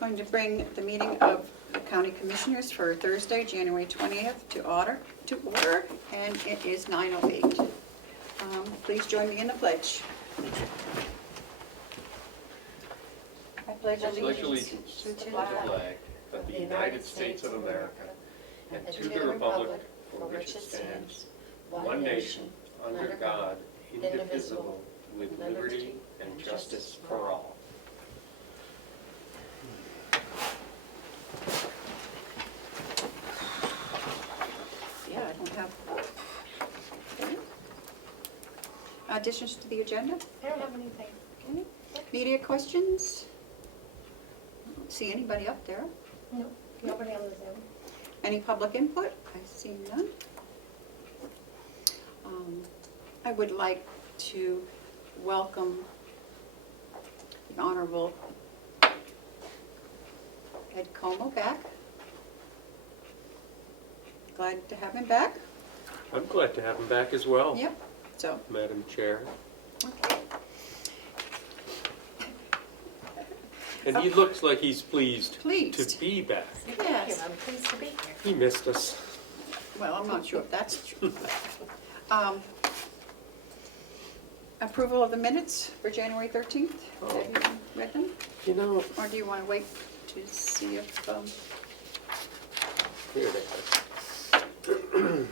Going to bring the meeting of the County Commissioners for Thursday, January 20th to order, and it is 9:08. Please join me in the pledge. I pledge allegiance to the flag of the United States of America and to the republic for which it stands, one nation, under God, indivisible, with liberty and justice for all. Yeah, I don't have additions to the agenda. I don't have anything. Okay. Media questions? I don't see anybody up there. No, nobody on the Zoom. Any public input? I see none. I would like to welcome the Honorable Ed Comeau back. Glad to have him back. I'm glad to have him back as well, Yep. So, Madam Chair. okay. And he looks like he's pleased Pleased. to be back. Thank Yes. you, I'm pleased to be here. He missed us. Well, I'm not sure if that's true. Approval of the minutes for January 13th. Oh. Have you read them? You know, Or do you want to wait to see if, here they are.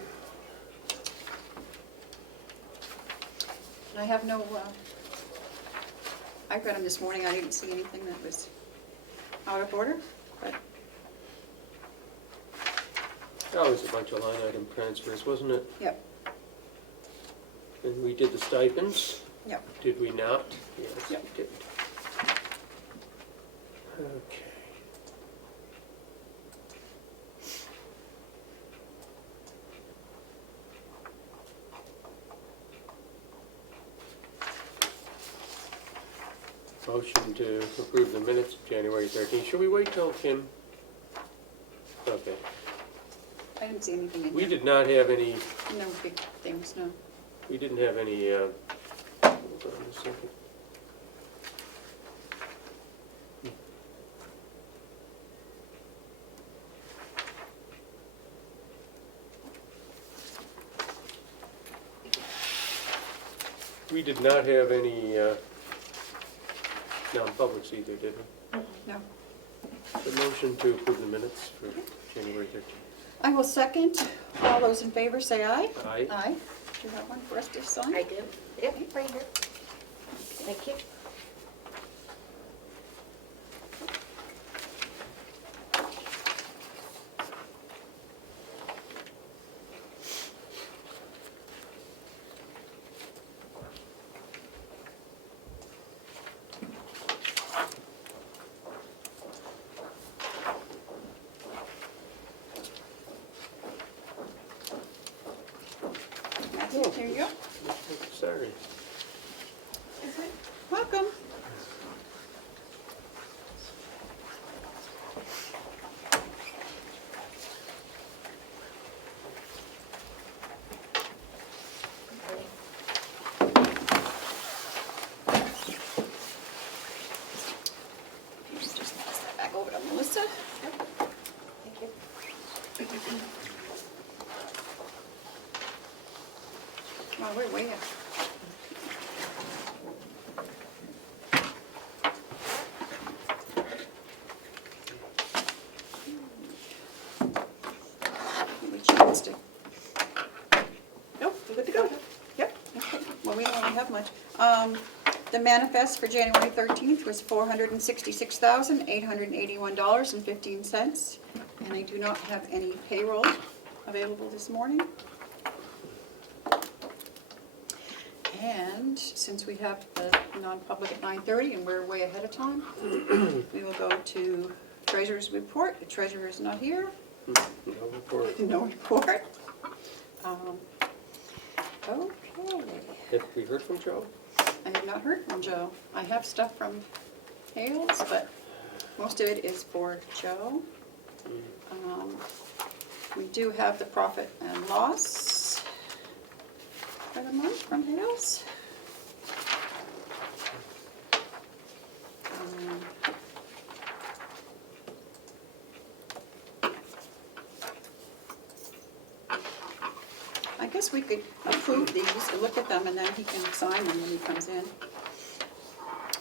I have no, I read them this morning. I didn't see anything that was out of order, but That was a bunch of line item transfers, wasn't it? yep, And we did the stipends, yep. did we not? Yes, Yep. we did. Okay. Motion to approve the minutes of January 13th. Should we wait till Kim? Okay. I didn't see anything in We there. did not have any, No big things, no. we didn't have any, hold on a second. We did not have any non-publics either, did we? No. The motion to approve the minutes for January 13th. I will second. All those in favor say aye. Aye. Aye. Do you have one for us to sign? I do. Yep, right here. Thank you. Matthew, here you go. Sorry. Welcome. You can just pass that back over to Melissa. Thank you. Oh, we're way up. Give me a chance to. Nope, we're good to go. Yep. Okay. Well, we don't really have much. The manifest for January 13th was $466,881.15, and I do not have any payroll available this morning. And since we have the non-public at 9:30 and we're way ahead of time, we will go to treasurer's report. The treasurer is not here. No report. No report. Okay. Have we heard from Joe? I have not heard from Joe. I have stuff from Hales, but most of it is for Joe. We do have the profit and loss for the month from Hales. guess we could approve these, and look at them, and then he can sign them when he comes in.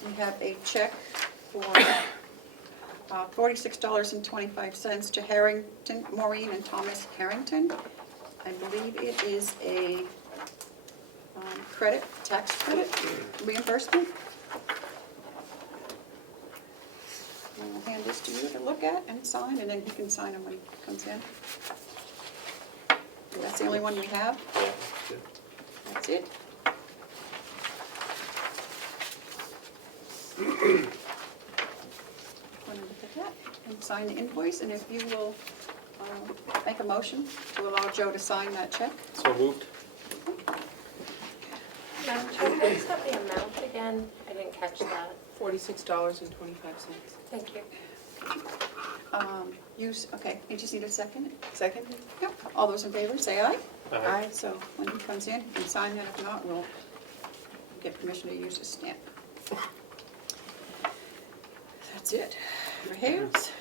We have a check for $46.25 to Harrington, Maureen and Thomas Harrington. I believe it is a tax credit reimbursement. I'll hand this to you to look at and sign, and then he can sign them when he comes in. That's the only one we have. Yeah, that's good. That's it. Want to look at that and sign the invoice, and if you will make a motion to allow Joe to sign that check. So moved. Madam Chair, what's that the amount again? I didn't catch that. $46.25. Thank you. Okay, you just need a second? Second? Yep. All those in favor, say aye. Aye. So when he comes in, he can sign that. If not, we'll get permission to use his stamp. That's it for Hales.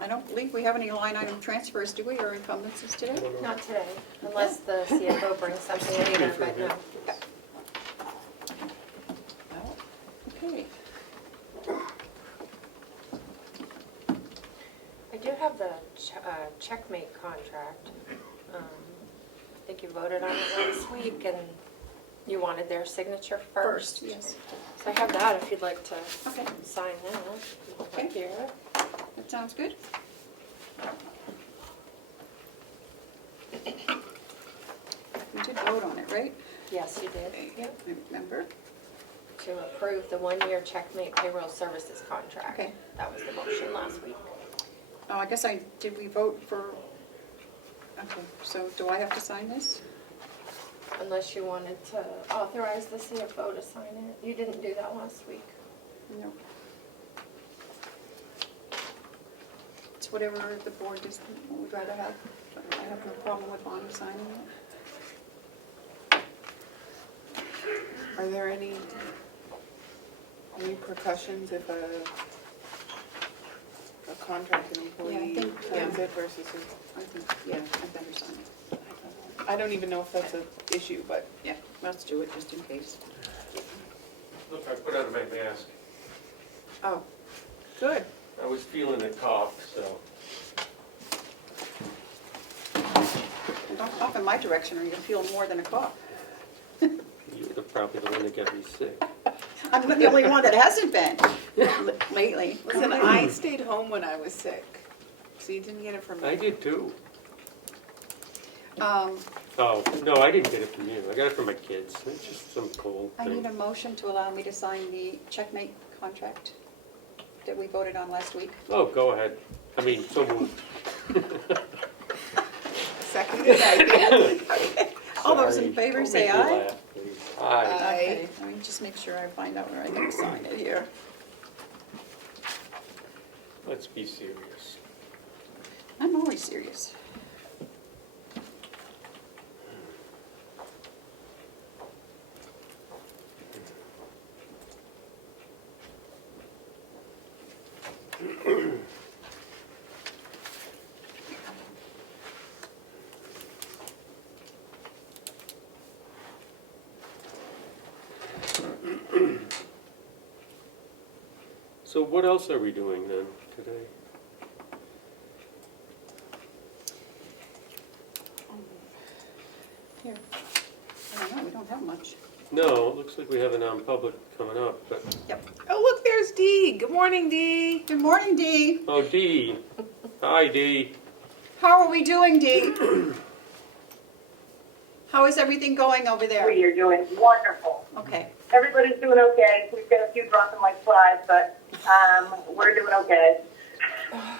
I don't believe we have any line item transfers, do we, or encumbrances today? Not today, unless the CFO brings something later, but no. Well, okay. I do have the checkmate contract. I think you voted on it last week, and you wanted their signature first. Yes. So I have that if you'd like to Okay, sign that. Okay. Here. that sounds good. We did vote on it, right? Yes, you did. Yep. I remember. To approve the one-year checkmate payroll services contract. Okay. That was the motion last week. Oh, I guess did we vote for, okay, so do I have to sign this? Unless you wanted to authorize the CFO to sign it. You didn't do that last week. No. It's whatever the board would rather have. I have no problem with Bonnie signing it. Are there any repercussions if a contracted employee Yeah, I think, signs it versus I think, yeah, I better sign it. I don't even know if that's an issue, but Yeah, let's do it just in case. Look, I put on my mask. oh, good. I was feeling a cough, so. Don't cough in my direction or you'll feel more than a cough. You're probably the one that got me sick. I'm the only one that hasn't been lately. Listen, I stayed home when I was sick, so you didn't get it from me. I did too. Um, Oh, no, I didn't get it from you. I got it from my kids. It's just some cold I need thing. a motion to allow me to sign the checkmate contract that we voted on last week. Oh, go ahead. I mean, so moved. Seconded, I think. All those in Sorry. favor Don't say make me aye. laugh, please. Aye. Okay, let me just make sure I find out where I can sign it here. Let's be serious. I'm always serious. So what else are we doing then today? Here. I don't know, we don't have much. No, it looks like we have a non-public coming up, but, Yep. Oh, look, there's Dee. Good morning, Dee. Good morning, Dee. oh, Dee. Hi, Dee. How are we doing, Dee? How is everything going over there? You're doing wonderful. Okay. Everybody's doing okay. We've got a few drops in my slides, but we're doing okay.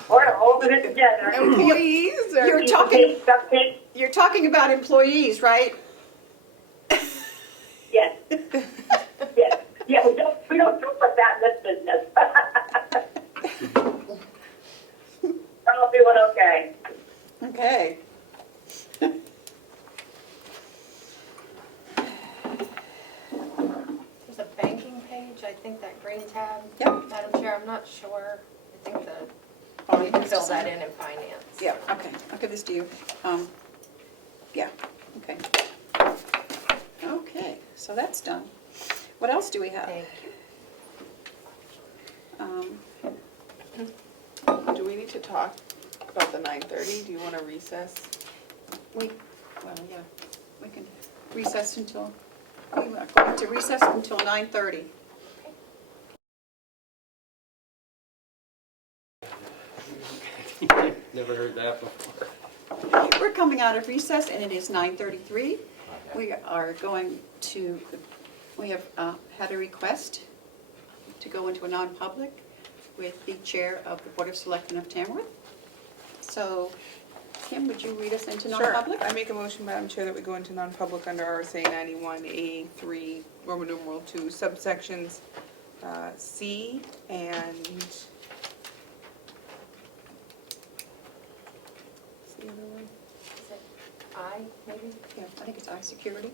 We're holding it together. Employees or? You're talking, Cupcake? you're talking about employees, right? Yes. Yes. Yeah, we don't joke like that in this business. We're all doing okay. Okay. There's a banking page, I think that green tab. Yep. Madam Chair, I'm not sure. I think Oh, you can fill that in finance. Yeah, okay, I'll give this to you. Yeah, okay. so that's done. What else do we have? Thank you. Do we need to talk about the 9:30? Do you want to recess? Well, yeah, we can recess until, we are going to recess until 9:30. Never heard that before. We're coming out of recess and it is 9:33. We are going to, we have had a request to go into a non-public with the chair of the Board of Selectmen of Tamworth. So, Kim, would you read us into non-public? Sure. I make a motion, Madam Chair, that we go into non-public under RSA 91A3, Roman numeral 2, subsections C and... What's the other one? Is it I, maybe? Yeah, I think it's I-Security.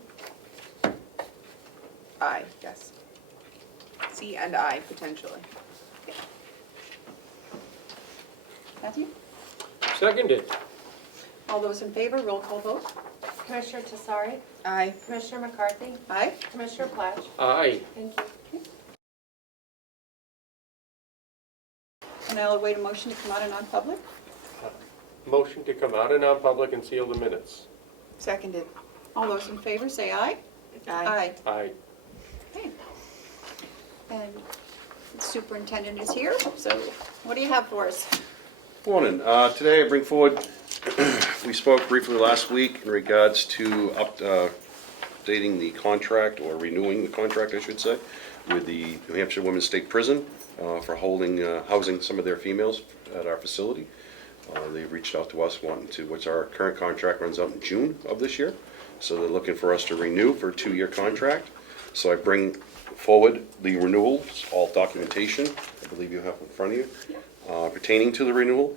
I, yes. C and I, potentially. Matthew? Seconded. All those in favor, roll call vote. Commissioner Tessari? Aye. Commissioner McCarthy? Aye. Commissioner Platch? Aye. Thank you. And I'll await a motion to come out of non-public. Motion to come out of non-public and seal the minutes. Seconded. All those in favor, say aye. Aye. Aye. Okay. And the superintendent is here, so what do you have for us? Morning. Today I bring forward, we spoke briefly last week in regards to updating the contract, or renewing the contract, I should say, with the New Hampshire Women's State Prison for housing some of their females at our facility. They reached out to us wanting to, which our current contract runs out in June of this year. So they're looking for us to renew for a 2-year contract. So I bring forward the renewals, all documentation, I believe you have in front of you, pertaining to the renewal.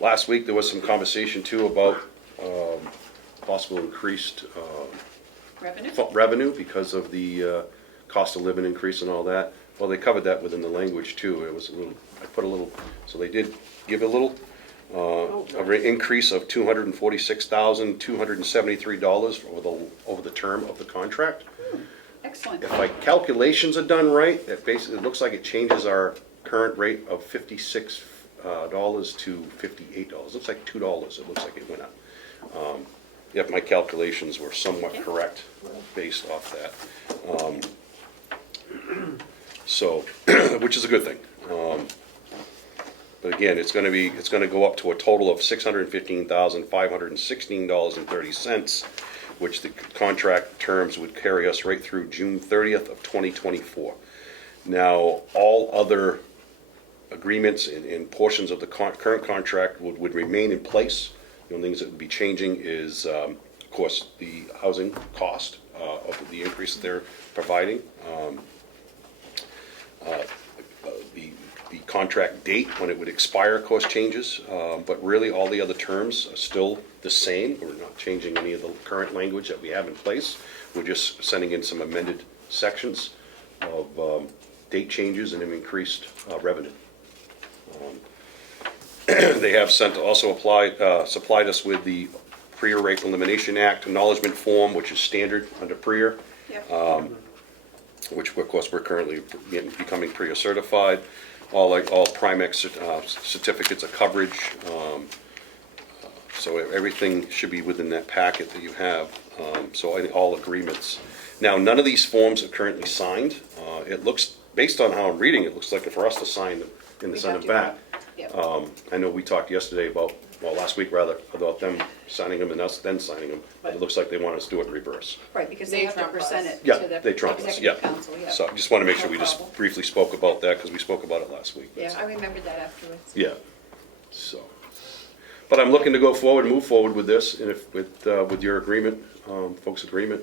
Last week there was some conversation too about possible increased Revenue? because of the cost of living increase and all that. Well, they covered that within the language too. It was a little, I put a little, so they did give a little increase of $246,273 over the term of the contract. Excellent. If my calculations are done right, it basically, it looks like it changes our current rate of $56 to $58. Looks like $2, it looks like it went up. If my calculations were somewhat correct based off that. So, which is a good thing. But again, it's going to go up to a total of $615,516.30, which the contract terms would carry us right through June 30th of 2024. Now, all other agreements and portions of the current contract would remain in place. The only things that would be changing is, of course, the housing cost of the increase that they're providing. The contract date, when it would expire, of course, changes, but really all the other terms are still the same. We're not changing any of the current language that we have in place. We're just sending in some amended sections of date changes and increased revenue. They have supplied us with the PREA Rate Elimination Act Acknowledgement Form, which is standard under PREA. Yep. Which of course we're currently becoming PREA certified. All Primex certificates of coverage. So everything should be within that packet that you have. So all agreements. Now, none of these forms are currently signed. It looks, based on how I'm reading, it looks like for us to sign and We send have it to, back. Yep. I know we talked yesterday about, well, last week rather, about them signing them and us then signing them. But it looks like they want us to do it in reverse. Right, because They they have to trump us. present it Yeah, to the they trump us, yeah. executive council, yeah. So I just want to make sure No we just problem. briefly spoke about that, because we spoke about it last week. Yeah, I remembered that afterwards. Yeah, so. But I'm looking to go forward, move forward with this, and if, with your agreement, folks' agreement,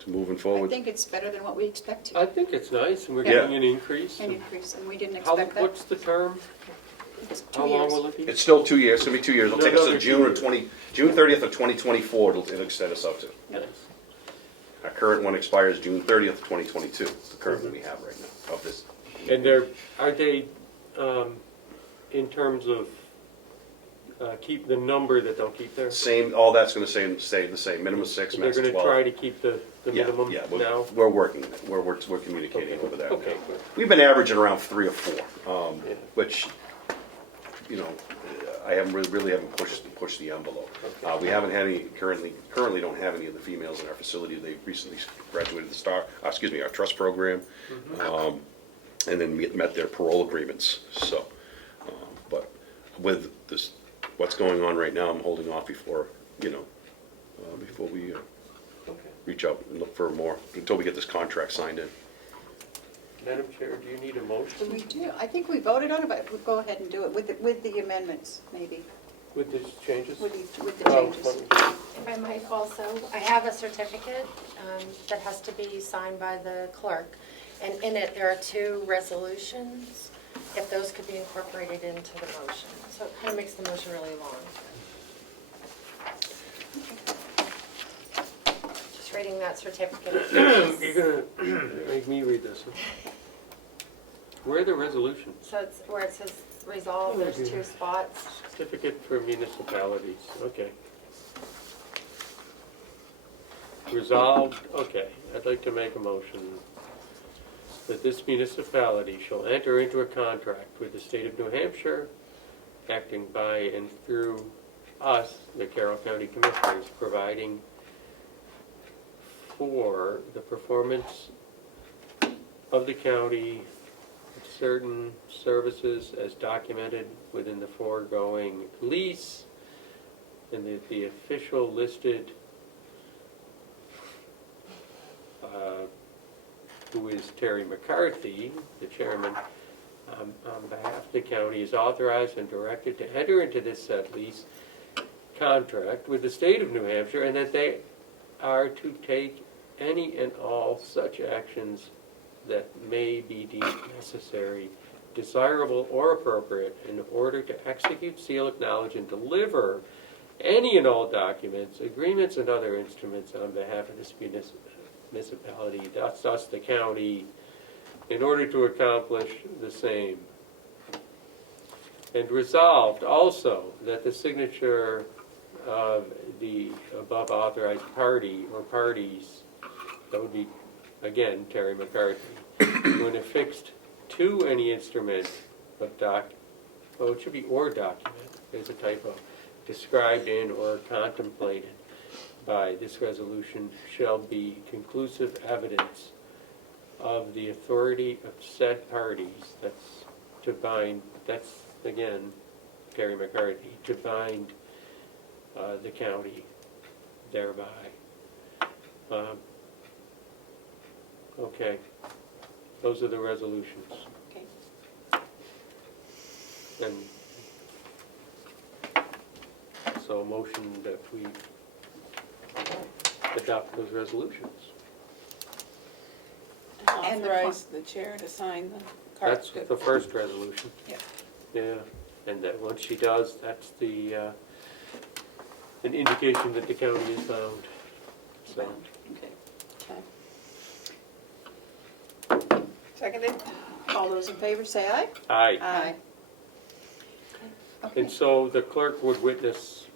to moving I forward. think it's better than what we expected, I think it's nice, and we're Yeah. getting an increase. an increase, and we didn't How, expect that. what's the term? It's How 2 long years. will it be? It's still 2 years, it's gonna be 2 years, it'll take us to Another June 2 of 20, June 30th of 2024, it'll extend us out to. Nice. Our current one expires June 30th of 2022, the current one we have right now, of this. And are they, in terms of keep the number that they'll keep there? Same, all that's gonna stay the same, minimum 6, They're max 12. gonna try to keep the Yeah, minimum yeah, now? we're working, we're communicating Okay, over that now. okay, good. We've been averaging around 3 or 4, Yeah. which, you know, I haven't really haven't pushed the envelope. Okay. We haven't had any, currently don't have any of the females in our facility. They recently graduated our trust program, and then met their parole agreements, so. But with this, what's going on right now, I'm holding off before we Okay. reach out and look for more, until we get this contract signed in. Madam Chair, do you need a motion We do, I think we voted on it, but we'll go ahead and do it with the amendments, maybe, with these changes? with the Oh, changes. If I might also, I have a certificate that has to be signed by the clerk. And in it, there are 2 resolutions, if those could be incorporated into the motion. So it kind of makes the motion really long. Just reading that certificate. You're gonna make me read this. Huh? Where are the resolutions? So it's where it says resolve, there's 2 spots. Certificate for municipalities, okay. Resolved, okay, I'd like to make a motion that this municipality shall enter into a contract with the state of New Hampshire, acting by and through us, the Carroll County Commissioners, providing for the performance of the county of certain services as documented within the foregoing lease, and that the official listed who is Terry McCarthy, the chairman, on behalf of the county, is authorized and directed to enter into this said lease contract with the state of New Hampshire, and that they are to take any and all such actions that may be deemed necessary, desirable, or appropriate in order to execute, seal, acknowledge, and deliver any and all documents, agreements, and other instruments on behalf of this municipality, thus the county, in order to accomplish the same. And resolved also that the signature of the above authorized party or parties, that would be, again, Terry McCarthy, when affixed to any instrument of it should be or document, there's a typo, described in or contemplated by this resolution shall be conclusive evidence of the authority of said parties, that's to bind, that's again Terry McCarthy, to bind the county thereby. Okay, those are the resolutions. Okay. And so a motion that we adopt those resolutions. And the Authorize the chair to sign the card. That's the first resolution. Yeah. Yeah, and that once she does, that's the, an indication that the county is bound, so. Okay. Seconded. All those in favor, say aye. Aye. Aye. Okay. And so the clerk would witness,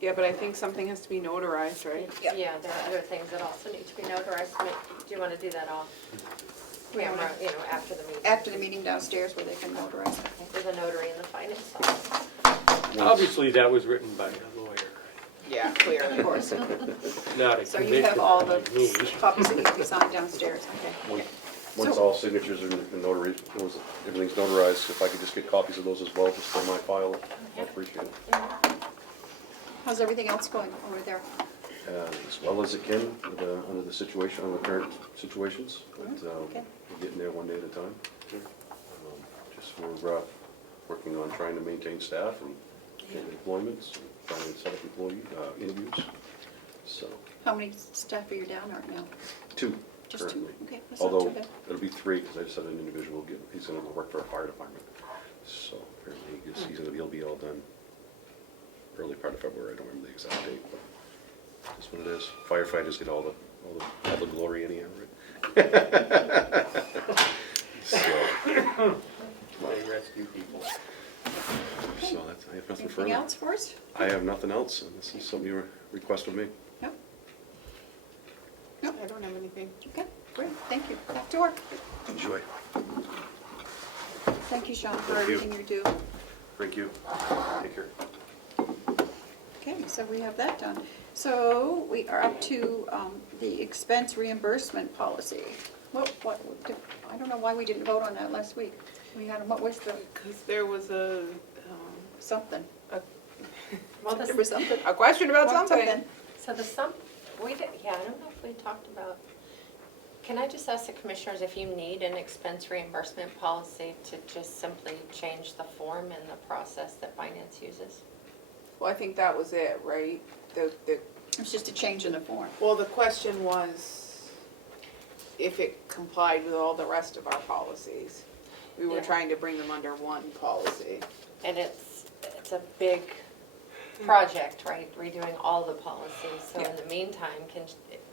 Yeah, but I think something has to be notarized, right? Yep. Yeah, there are other things that also need to be notarized. Do you want to do that off camera, after the meeting? After the meeting downstairs where they can notarize it. There's a notary in the finance office. obviously that was written by a lawyer, Yeah, clearly. Of course. not a So you have commissioner all the like me. copies that need to be signed downstairs, okay. Once all signatures are notary, everything's notarized, if I could just get copies of those as well, just for my file, I'd appreciate it. How's everything else going over there? As well as it can, under the situation, under the current situations, but Okay. we're getting there one day at a time. Just we're working on trying to maintain staff and get employments, and trying to set up interviews, so, How many staff are you down right now? 2 Just 2? currently. Okay, that's not too Although, bad. it'll be 3, because I just had an individual, he's gonna work for a fire department. So apparently he'll be all done early part of February, I don't remember the exact date, but that's what it is. Firefighters get all the glory anyhow, right? So, They rescue people. So that's, I have nothing Anything further. else for us? I have nothing else, and this is something you request of me. No? I don't have anything. Okay, great, thank you. Back to work. Enjoy. Thank you, Sean, for Thank you. everything you do. Thank you. Take care. Okay, so we have that done. So we are up to the expense reimbursement policy. I don't know why we didn't vote on that last week. We had, what was the, Because there was something? Well, There was something. a question about something. so we did, yeah, I don't know if we talked about, can I just ask the commissioners if you need an expense reimbursement policy to just simply change the form and the process that finance uses? Well, I think that was it, right? It's just a change in the form. Well, the question was if it complied with all the rest of our policies. We were Yeah. trying to bring them under one policy. And it's a big project, right, redoing all the policies. So in the meantime, can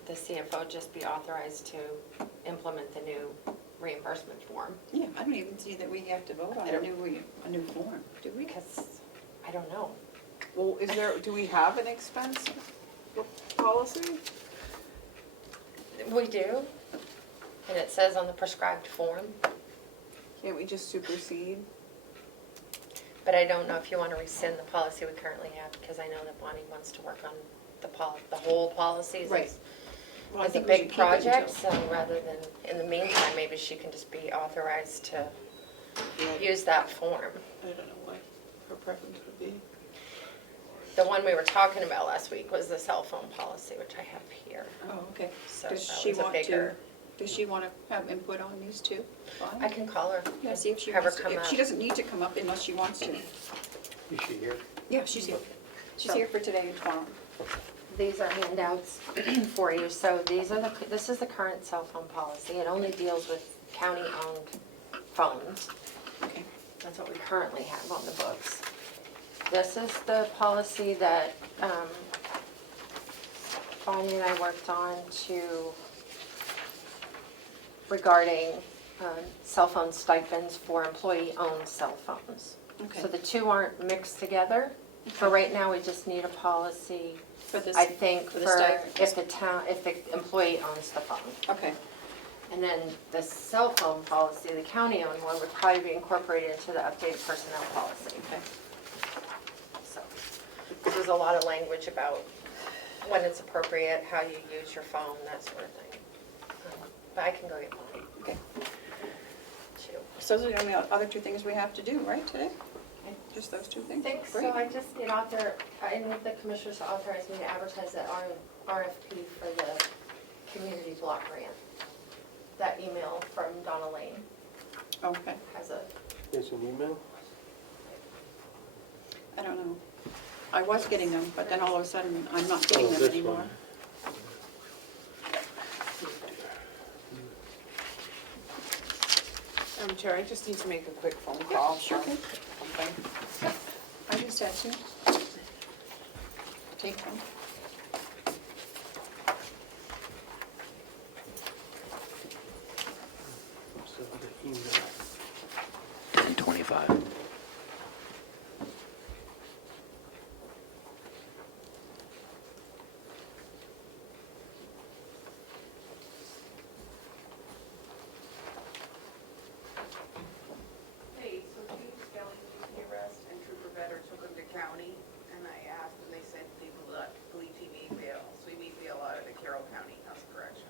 the CFO just be authorized to implement the new reimbursement form? Yeah, I don't even see that we have to vote on a new form, do we? Because, I don't know. Well, do we have an expense policy? We do, and it says on the prescribed form, Can't we just supersede? but I don't know if you want to rescind the policy we currently have, because I know that Bonnie wants to work on the whole policies. Right. Well, I It's a think we should big keep it until- project, so rather than, in the meantime, maybe she can just be authorized to use that form. I don't know what her preference would be. The one we were talking about last week was the cell phone policy, which I have here. Oh, okay. So Does that she was a want to, bigger- does she want to have input on these two? Fine. I can call her. Yeah, see if she Have her wants to, come if up. she doesn't need to come up unless she wants to. Is she here? Yeah, she's here. She's So- here for today and tomorrow. These are handouts for you. So this is the current cell phone policy. It only deals with county-owned phones. Okay. That's what we currently have on the books. This is the policy that Bonnie and I worked on regarding cell phone stipends for employee-owned cell phones. Okay. So the two aren't mixed together. For Okay. right now, we just need a policy, For this, I think, for the for stipend. if the employee owns the phone. Okay, And then the cell phone policy, the county-owned one, would probably be incorporated into the updated personnel policy. okay. So, there's a lot of language about when it's appropriate, how you use your phone, that sort of thing. But I can go get one, Okay. too. So those are the only other two things we have to do, right, today? Just those two I things? think so. Great. I just need I need the commissioners to authorize me to advertise that RFP for the community block grant. That email from Donna Lane Okay, has a, There's an email? I don't know. I was getting them, but then all of a sudden, I'm not getting Oh, them this anymore. one. Chair, I just need to make a quick phone call. Sure. for something. I just had to. Take them. So the email. 10:25. Hey, so two spelling bee arrest and Trooper Vetter took him to county, and I asked, and they said they believe he may bail. So he may bail out of the Carroll County House of Corrections.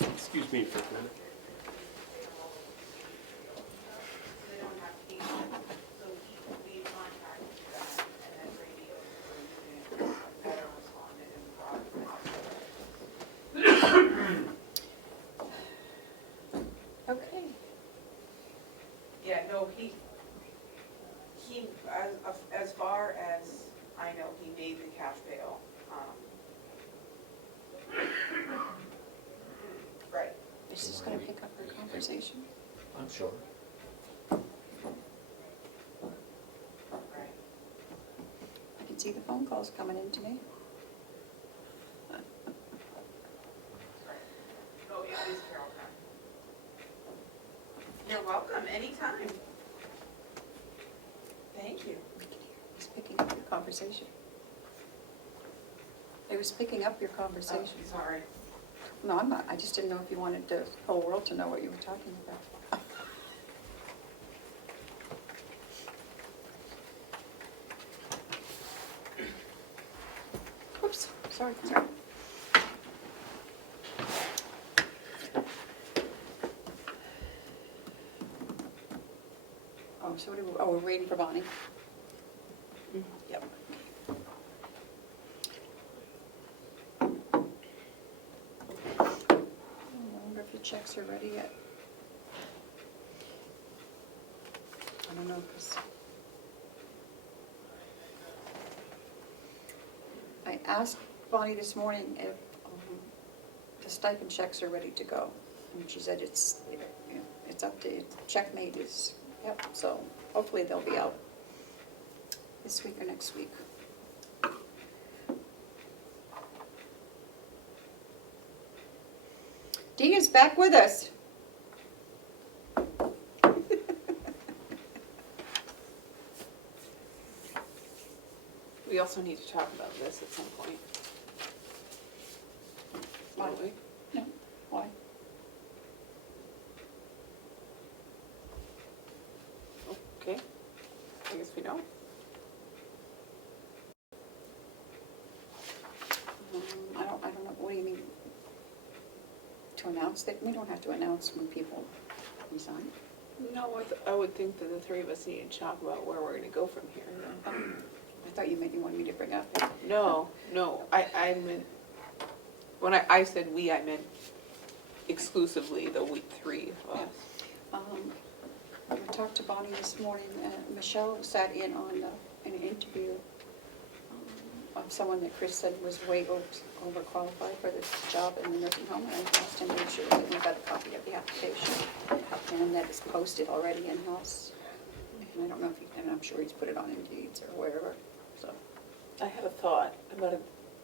Excuse me for a minute. They don't have to be, so we contacted them and then radio, Vetter responded and brought it. just gonna pick up her conversation. I'm sure. I can see the phone calls coming in to me. Oh, yeah, it is Carroll County. You're welcome, anytime. Thank you. It's picking up your conversation. It was picking up your conversation. Oh, sorry. No, I'm not, I just didn't know if you wanted the whole world to know what you were talking about. Oops, sorry. Oh, so we're waiting for Bonnie? Yep. I wonder if your checks are ready yet. I don't know, 'cause I asked Bonnie this morning if the stipend checks are ready to go. And she said it's up to, checkmate is, yep, so hopefully they'll be out this week or next week. Dee is back with us. We also need to talk about this at some point. Why? Don't we? No, why? Okay. I guess we don't. I don't know, what do you mean? To announce that, we don't have to announce when people resign. No, I would think that the three of us need to talk about where we're gonna go from here. I thought you maybe wanted me to bring up. No, I meant, when I said we, I meant exclusively the we three of us. I talked to Bonnie this morning, Michelle sat in on an interview of someone that Chris said was way overqualified for this job in the nursing home, and I asked him to make sure that we got a copy of the application, and that it's posted already in-house. And I don't know if and I'm sure he's put it on Indeed or wherever, so. I had a thought about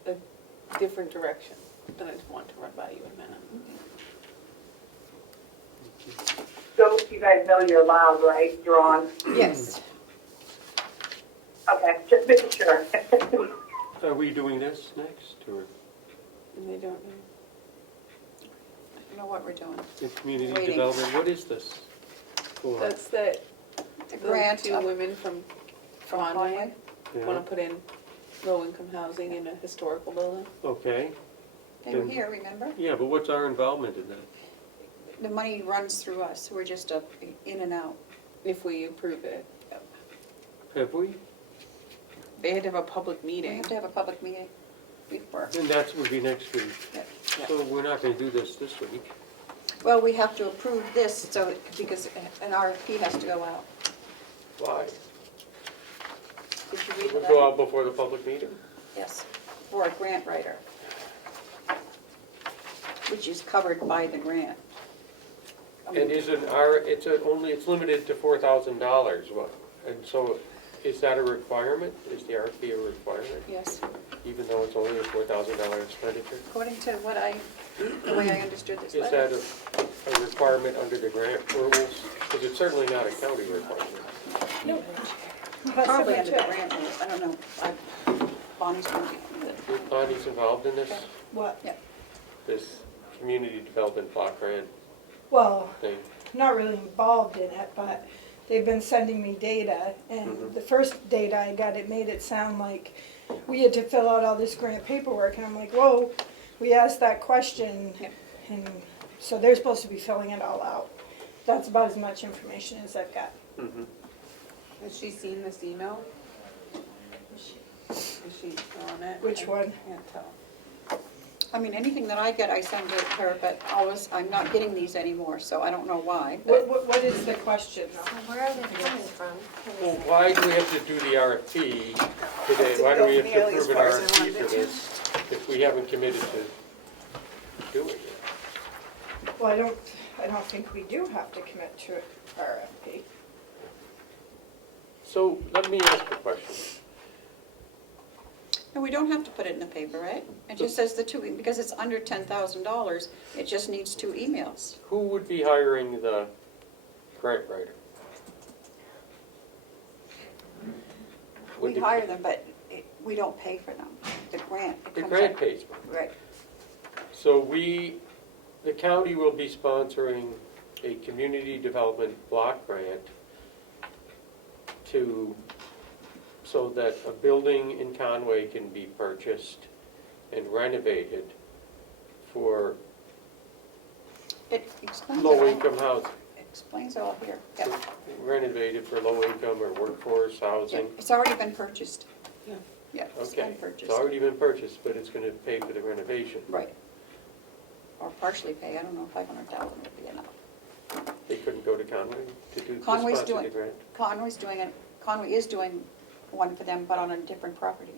a different direction that I just wanted to run by you in a minute. So you guys know you're loud, right? You're on? Yes. Okay, just making sure. Are we doing this next, or And they don't know. I know what we're doing. the community Waiting. development? What is this for? That's the grant two up women from Conway Yeah. want to put in low-income housing in a historical building. Okay, They were here, remember? yeah, but what's our involvement in that? The money runs through us, we're just in and out. If we approve it. Have we? They had to have a public We meeting. have to have a public meeting before. And that would be next week. Yeah. So we're not gonna do this week. Well, we have to approve this, so, because an RFP has to go out. Why? Did you read It the would letter? go out before the public meeting? Yes, for a grant writer, which is covered by the grant. And it's limited to $4,000, what? And so, is that a requirement? Is the RFP a requirement, Yes, even though it's only a $4,000 expenditure? according to the way I understood this Is letter. that a requirement under the grant rules? Because it's certainly not a county requirement. Probably under the grant rules, I don't know. Bonnie's working on it. Is Bonnie's involved in this, What? Yeah, this community development block grant Well, thing? not really involved in it, but they've been sending me data, and the first data I got, it made it sound like we had to fill out all this grant paperwork, and I'm like, whoa, we asked that question, Yep. and so they're supposed to be filling it all out. That's about as much information as I've got. Mhm. Has she seen this email? Is she on it? Which one? I can't tell. I mean, anything that I get, I send to her, but I'm not getting these anymore, so I don't know why. What is the question, So though? where are they coming from? Well, why do we have to do the RFP today? Why do we have to approve an RFP for this if we haven't committed to doing it? Well, I don't think we do have to commit to RFP. So let me ask a question. And we don't have to put it in the paper, right? It just says the two, because it's under $10,000, it just needs 2 emails. Who would be hiring the grant writer? Would We the- hire them, but we don't pay for them. The grant, it The comes grant out. pays for it. Right. So the county will be sponsoring a community development block grant so that a building in Conway can be purchased and renovated for It explains it all. low-income housing. It explains it all here. Yep. Renovated for low-income or workforce Yeah, housing. it's already been purchased. Yeah. Yeah, it's Okay, been it's purchased. already been purchased, but it's gonna pay for the renovation. Right. Or partially pay, I don't know, 500,000 would be enough. They couldn't go to Conway to Conway's sponsor the doing- grant? Conway's doing it, Conway is doing one for them, but on a different property.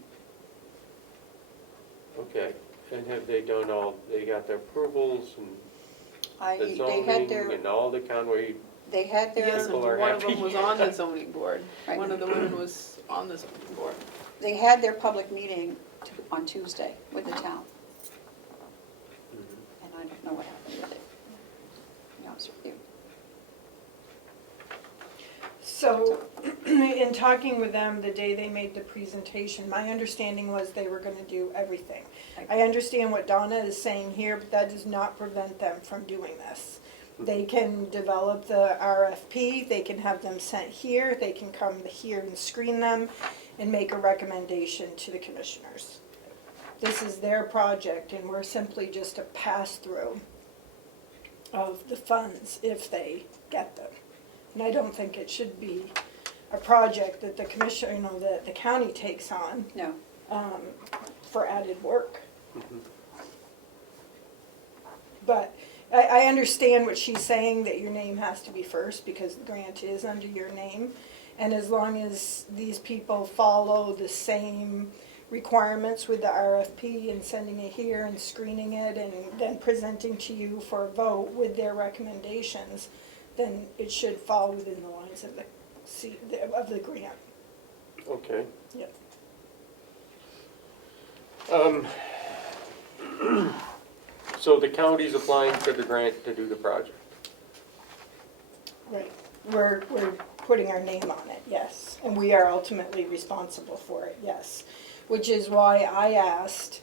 Okay, and have they done they got their approvals and the They had zoning their, and all the Conway, they had their, Yes, and People are one of happy. them was on the zoning board. Right. One of the women was on the zoning board. they had their public meeting on Tuesday with the town. And I don't know what happened with it. To be honest with you. So, in talking with them the day they made the presentation, my understanding was they were gonna do everything. I understand what Donna is saying here, but that does not prevent them from doing this. They can develop the RFP, they can have them sent here, they can come here and screen them and make a recommendation to the commissioners. This is their project and we're simply just a pass-through of the funds if they get them. And I don't think it should be a project that the commission, that the county takes on No, for added work. But I understand what she's saying, that your name has to be first because the grant is under your name. And as long as these people follow the same requirements with the RFP and sending it here and screening it and then presenting to you for a vote with their recommendations, then it should fall within the lines of the grant. okay. Yep. So the county's applying for the grant to do the project? Right. We're putting our name on it, yes. And we are ultimately responsible for it, yes. Which is why I asked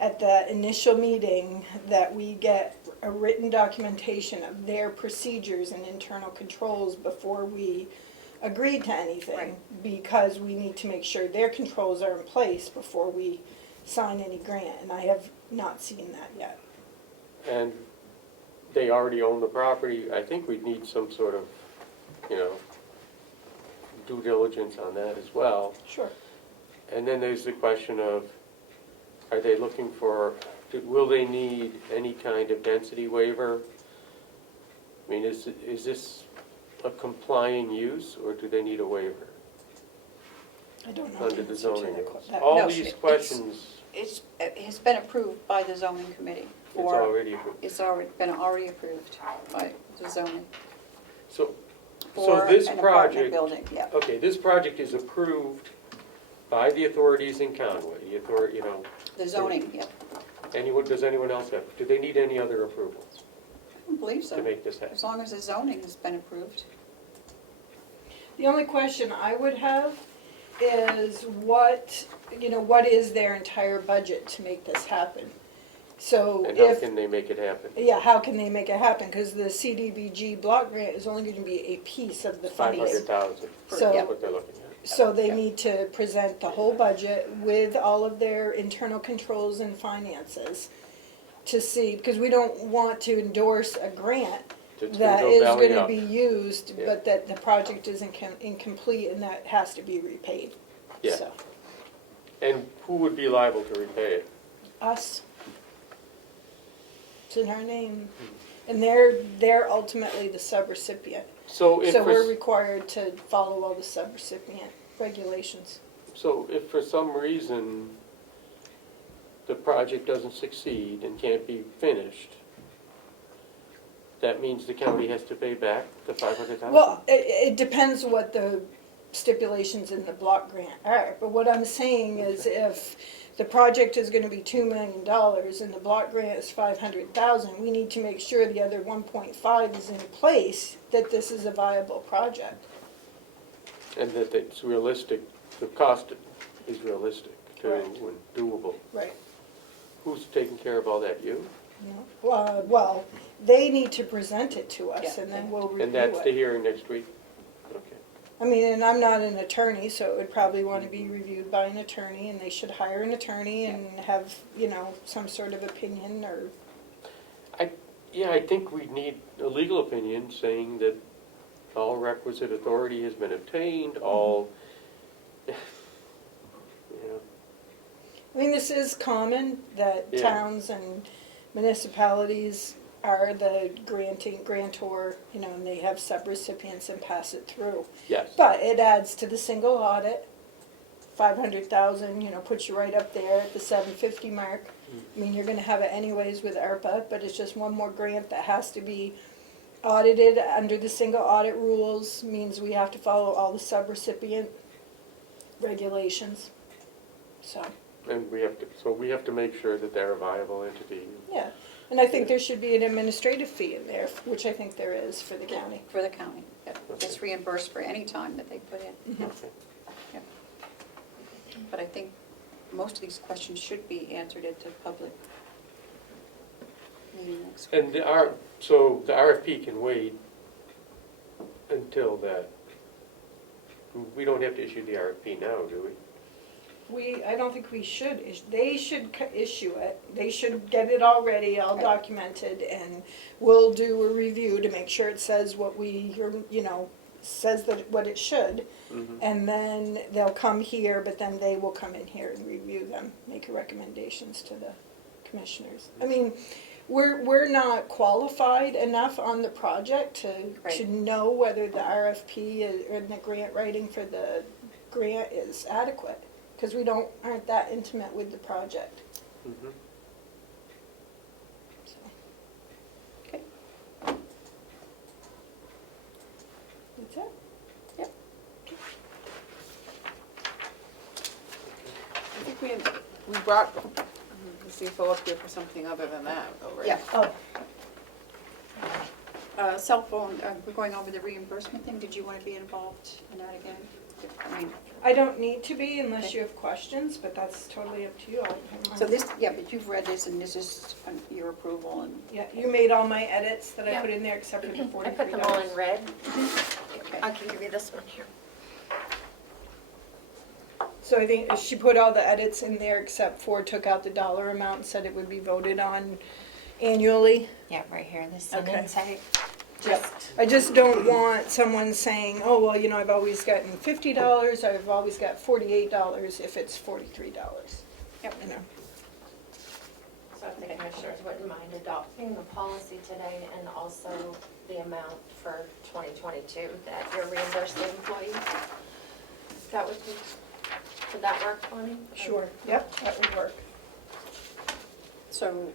at the initial meeting that we get a written documentation of their procedures and internal controls before we agreed to anything. Right. Because we need to make sure their controls are in place before we sign any grant. And I have not seen that yet. And they already own the property. I think we'd need some sort of, due diligence on that as well. Sure. And then there's the question of, are they looking for, will they need any kind of density waiver? I mean, is this a complying use, or do they need a waiver I don't know. under the the answer to zoning that rules? that- All No, these it's- questions, it has been approved by the zoning committee. it's already approved. It's been already approved by the zoning. So For this an apartment project, building, yeah. okay, this project is approved by the authorities in Conway, The zoning, yeah. does anyone else have, do they need any other approvals I don't believe so. to make this happen? As long as the zoning has been approved. The only question I would have is what is their entire budget to make this happen? So And how if, can they make it happen? yeah, how can they make it happen? Because the CDBG block grant is only going to be a piece of the funding. 500,000, So- that's what they're looking at. So they need to present the whole budget with all of their internal controls and finances to see, because we don't want to endorse a grant It's gonna that go is belly gonna up. be used, Yeah. but that the project is incomplete and that has to be repaid. Yeah. So, And who would be liable to repay it? us. It's in our name. And they're ultimately the subrecipient. So if, So we're for, required to follow all the subrecipient regulations. so if for some reason the project doesn't succeed and can't be finished, that means the county has to pay back the 500,000? Well, it depends what the stipulations in the block grant are, but what I'm saying is if the project is gonna be $2 million and the block grant is 500,000, we need to make sure the other 1.5 is in place, that this is a viable project. And that it's realistic, the cost is realistic too, Correct. and doable. Right. Who's taking care of all that, you? Well, they need to present it to us Yeah. and then we'll review And that's the it. hearing next week? Okay. I mean, and I'm not an attorney, so it would probably want to be reviewed by an attorney, and they should hire an attorney and have, some sort of opinion or, Yeah, I think we need a legal opinion saying that all requisite authority has been obtained, all, I mean, this is common that Yeah. towns and municipalities are the grantor, and they have subrecipients and pass it through. yes. But it adds to the single audit, 500,000, puts you right up there at the 750 mark. I mean, you're gonna have it anyways with ARPA, but it's just one more grant that has to be audited under the single audit rules, means we have to follow all the subrecipient regulations. So, And we have to make sure that they're a viable entity. yeah, and I think there should be an administrative fee in there, which I think there is for the county. For the county, it's reimbursed for any time that they put in. Okay. Yep. But I think most of these questions should be answered at the public meeting next week. And so the RFP can wait until that. We don't have to issue the RFP now, do we? I don't think we should, they should issue it, they should get it all ready, all Right. documented, and we'll do a review to make sure it says what says that what it should. Mhm. And then they'll come here, but then they will come in here and review them, make recommendations to the commissioners. I mean, we're not qualified enough on the project to Right. know whether the RFP or the grant writing for the grant is adequate, because we aren't that intimate with the project, Mhm. so. Okay. That's it? Yep. I think we brought the CFO up here for something other than that, though, right? Yeah. Oh, Cell phone, we're going over the reimbursement thing. Did you want to be involved in that again? I mean, I don't need to be unless Okay. you have questions, but that's totally up to you. so this, yeah, but you've read this and this is your approval and, Yeah, you made all my edits that I Yeah. put in there except for the $43. I put them all in red. okay. I can give you this one here. So I think she put all the edits in there except for took out the dollar amount and said it would be voted on annually. Yeah, right here, this Okay. insight. Yep. I just don't want someone saying, oh, well, I've always gotten $50, I've always got $48 if it's $43. Yep. So if the commissioners wouldn't mind adopting the policy today and also the amount for 2022 that you're reimbursing the employees. That would that work for me? Sure, yep, that would work. So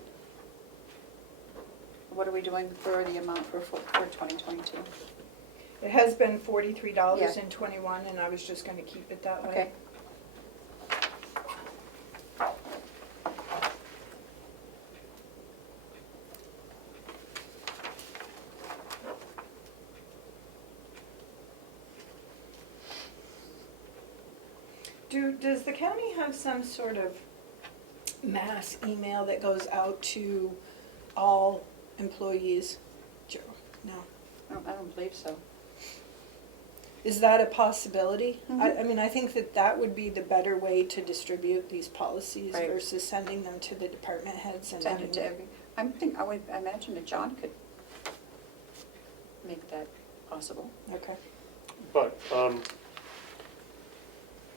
what are we doing for the amount for 2022? It has been $43 Yeah. in '21, and I was just gonna keep it that way. Okay. Does the county have some sort of mass email that goes out to all employees? Joe, no. I don't believe so. Is that a possibility? Mhm. I mean, I think that would be the better way to distribute these policies Right. versus sending them to the department heads and. Send it to every, I would imagine that John could make that possible. Okay, But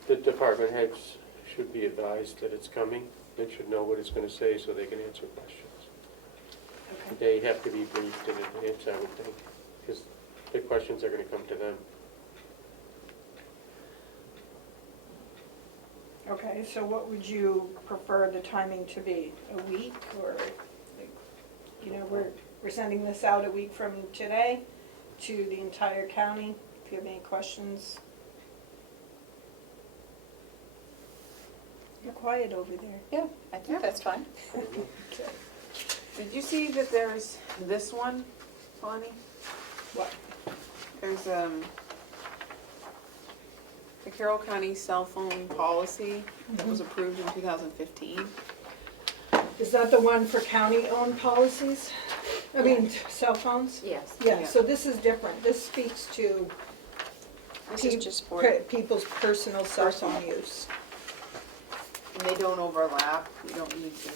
the department heads should be advised that it's coming. They should know what it's going to say so they can answer questions. okay. They have to be briefed in advance, I would think, because the questions are going to come to them. Okay, so what would you prefer the timing to be? A week or, like, We're sending this out a week from today to the entire county. If you have any questions. You're quiet over there. Yeah, I think that's fine. Okay. Did you see that there's this one, Bonnie? What? There's, the Carroll County cell phone policy that was approved in 2015. Is that the one for county-owned policies? I mean, cell phones? Yes. Yeah, Yeah. so this is different. This speaks to This is just for, people's personal cell phone use. And they don't overlap, you don't need to.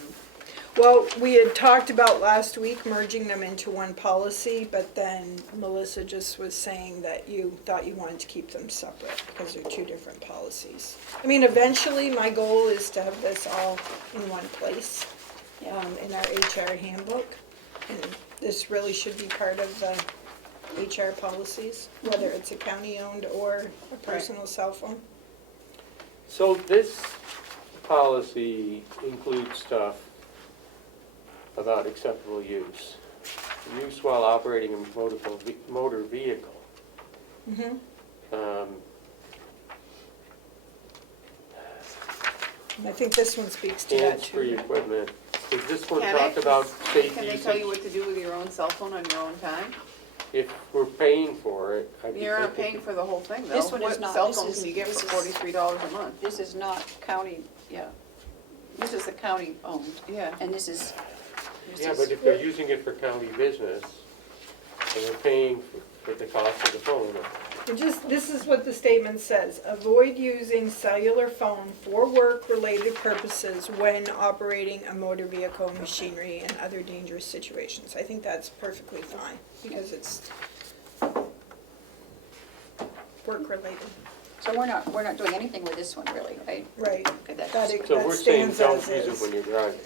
Well, we had talked about last week merging them into one policy, but then Melissa just was saying that you thought you wanted to keep them separate because they're two different policies. I mean, eventually, my goal is to have this all in one place in our HR handbook. And this really should be part of the HR policies, whether it's a county-owned or a personal cell phone. So this policy includes stuff about acceptable use. Use while operating a motor vehicle. Mm-hmm. And I think this one speaks to that Hands-free too. equipment. Does this one Can talk it? about safe Can they tell you usage? what to do with your own cell phone on your own time? If we're paying for it, I'd be You're not thinking- paying for the whole thing, though. This one is What not. cell This phone is- can you get this for is- $43 a month? this is not county, yeah. This is the county owned, Yeah. and this is. Yeah, but if they're using it for county business, and they're paying for the cost of the phone, This is what the statement says. Avoid using cellular phone for work-related purposes when operating a motor vehicle, machinery, and other dangerous situations. I think that's perfectly fine, because it's work-related. So we're not doing anything with this one really, right? Right. Okay, that's. That it- so that we're saying stands don't as use it is. when you're driving.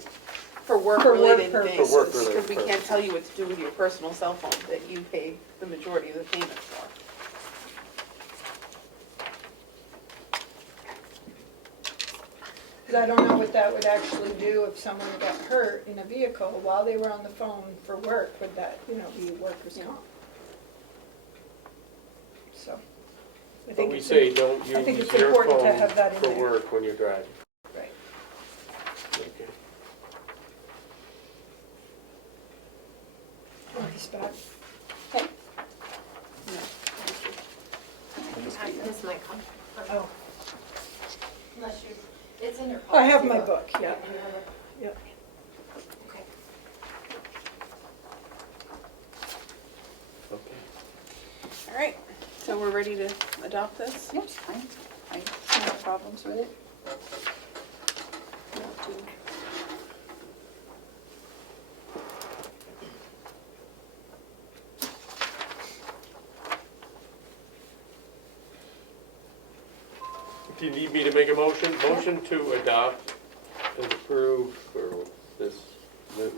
For work-related purposes. things. For work-related Because we can't purposes. tell you what to do with your personal cell phone that you pay the majority of the payment for. Because I don't know what that would actually do if someone got hurt in a vehicle while they were on the phone for work. Would that, be workers' comp? So, I But think we it's say don't I think use it's your important to phone have that in for there. work when you're driving. Right. Okay. Marcus back. Okay. This might come. Oh, Unless you, it's in your I have policy my book, yeah. You have it? Yep. Okay. Okay. All right, so we're ready to adopt this? Yes, I have no problems with it. Not too- Do you need me to make a motion? Motion to adopt and approve for this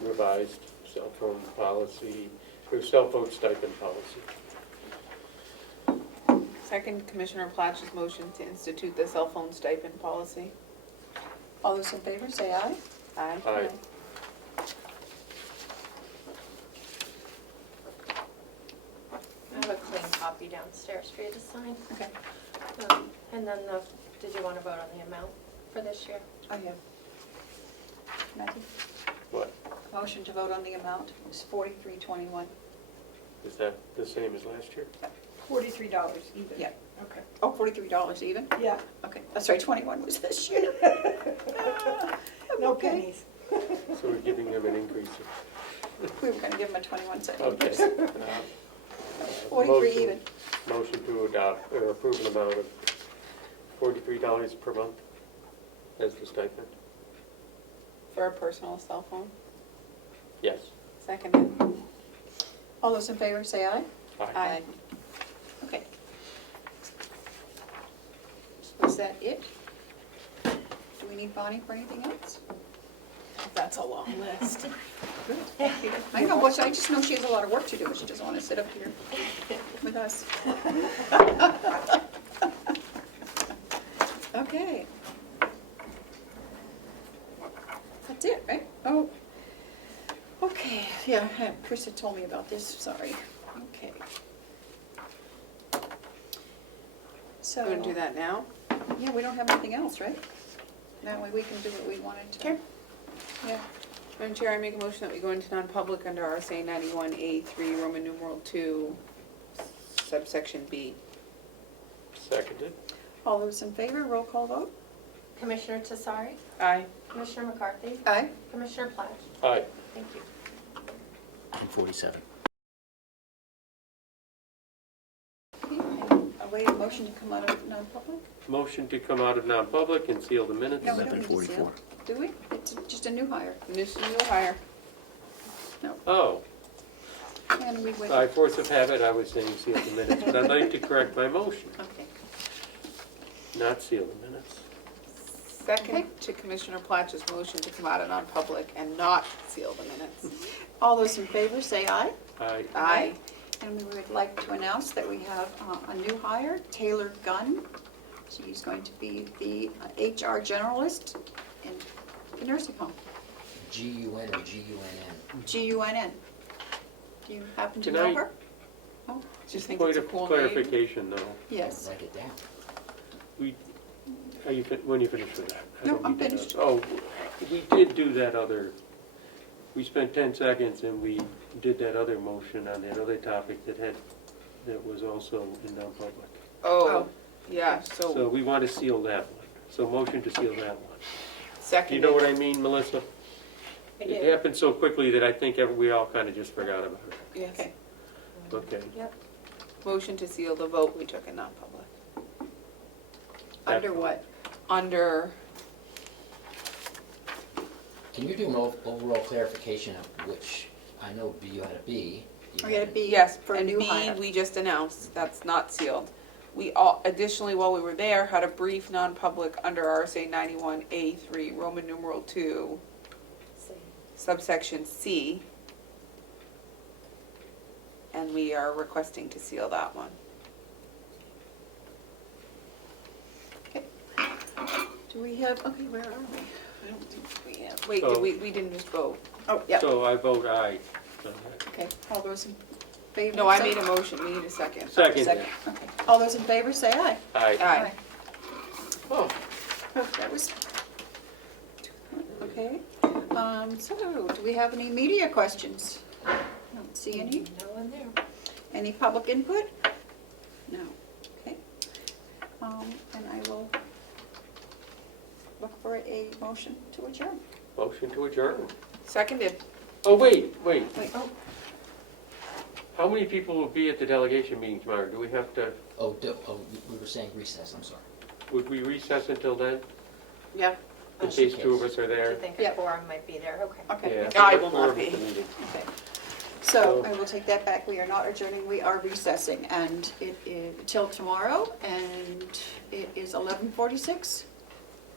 revised cell phone policy, or cell phone stipend policy. Second, Commissioner Platch's motion to institute the cell phone stipend policy. All those in favor, say aye. Aye. Aye. I have a clean copy downstairs for you to sign. Okay, And then did you want to vote on the amount for this year? I have. Matthew, What? motion to vote on the amount is $43.21. Is that the same as last year? $43 even? Yeah. Okay. Oh, $43 even? Yeah, Okay, that's right, 21 was this year. no Okay. pennies. So we're giving them an increase. We were gonna give them a 21-cent Okay. increase. 43 Motion- even. Motion to adopt, or approve an amount of $43 per month as the stipend? For a personal cell phone. Yes. Seconded. All those in favor, say aye. Aye. Okay. Was that it? Do we need Bonnie for anything else? That's a long list. I know, but I just know she has a lot of work to do, and she doesn't want to sit up here with us. Okay. That's it, right? Oh, okay. Yeah, Chris had told me about this, sorry. Okay. So. You want to do that now? Yeah, we don't have anything else, right? That way we can do what we wanted to. Okay. Yeah. Madam Chair, I make a motion that we go into non-public under RSA 91A3, Roman numeral 2, subsection B. Seconded. All those in favor, roll call vote? Commissioner Tesari, Aye. Commissioner McCarthy, Aye. Commissioner Platt. Aye. Thank you. 9:47. Await a motion to come out of non-public? Motion to come out of non-public and seal the minutes. No, we don't need to 11:44. seal. Do we? It's just a new hire. This new hire. Oh, And we wait. by force of habit, I was saying seal the minutes, but I'd like to correct my motion, Okay. not seal the minutes. Second to Commissioner Platch's motion to come out of non-public and not seal the minutes. All those in favor, say aye. Aye. Aye. And we would like to announce that we have a new hire, Taylor Gunn. She's going to be the HR generalist in the nursing home, G-U-N or G-U-N-N? G-U-N-N. Do you happen to Can know I- her? Oh, Just think Point it's a of cool name. clarification, though. yes. Write it down. Are you, when you finished with that? I No, don't I'm need to know. finished. Oh, we did do that other, we spent 10 seconds and we did that other motion on that other topic that was also in non-public. Oh, yeah, So so we want to seal that one. So motion to seal that one. Do second. you know what I mean, Melissa? I It do. happened so quickly that I think we all kind of just forgot about it. Yes. Okay. Okay. Yep. Motion to seal the vote we took in non-public. Under what? Under, Can you do an overall clarification of which, I know B, you had a B. you We got a had- B yes, for a and new B, hire. we just announced, that's not sealed. We all, additionally, while we were there, had a brief non-public under RSA 91A3, Roman numeral 2, subsection C. And we are requesting to seal that one. Do we have, okay, where are we? I don't think we have. Wait, So- we didn't just vote. Oh, yeah, So I vote aye. on that. okay. All those in favor? No, I say- made a motion, we need a second. Second. Second, okay. All those in favor, say aye. Aye. Aye. Oh, Oh, that was, okay. So, do we have any media questions? I don't see any. No one there. Any public input? No, okay. And I will look for a motion to adjourn. motion to adjourn. Seconded. Oh, wait. Wait, How many people will be at the delegation meeting tomorrow? Do we have to, We were saying recess, I'm sorry. would we recess until then? yeah, In Just in case two of case. us are Do you there? think Yeah. a quorum might be there? Okay. okay. Yeah. I will not Quorum at the be. meeting. Okay. So I will take that back. We are not adjourning, we are recessing, and it is till tomorrow, and it is 11:46.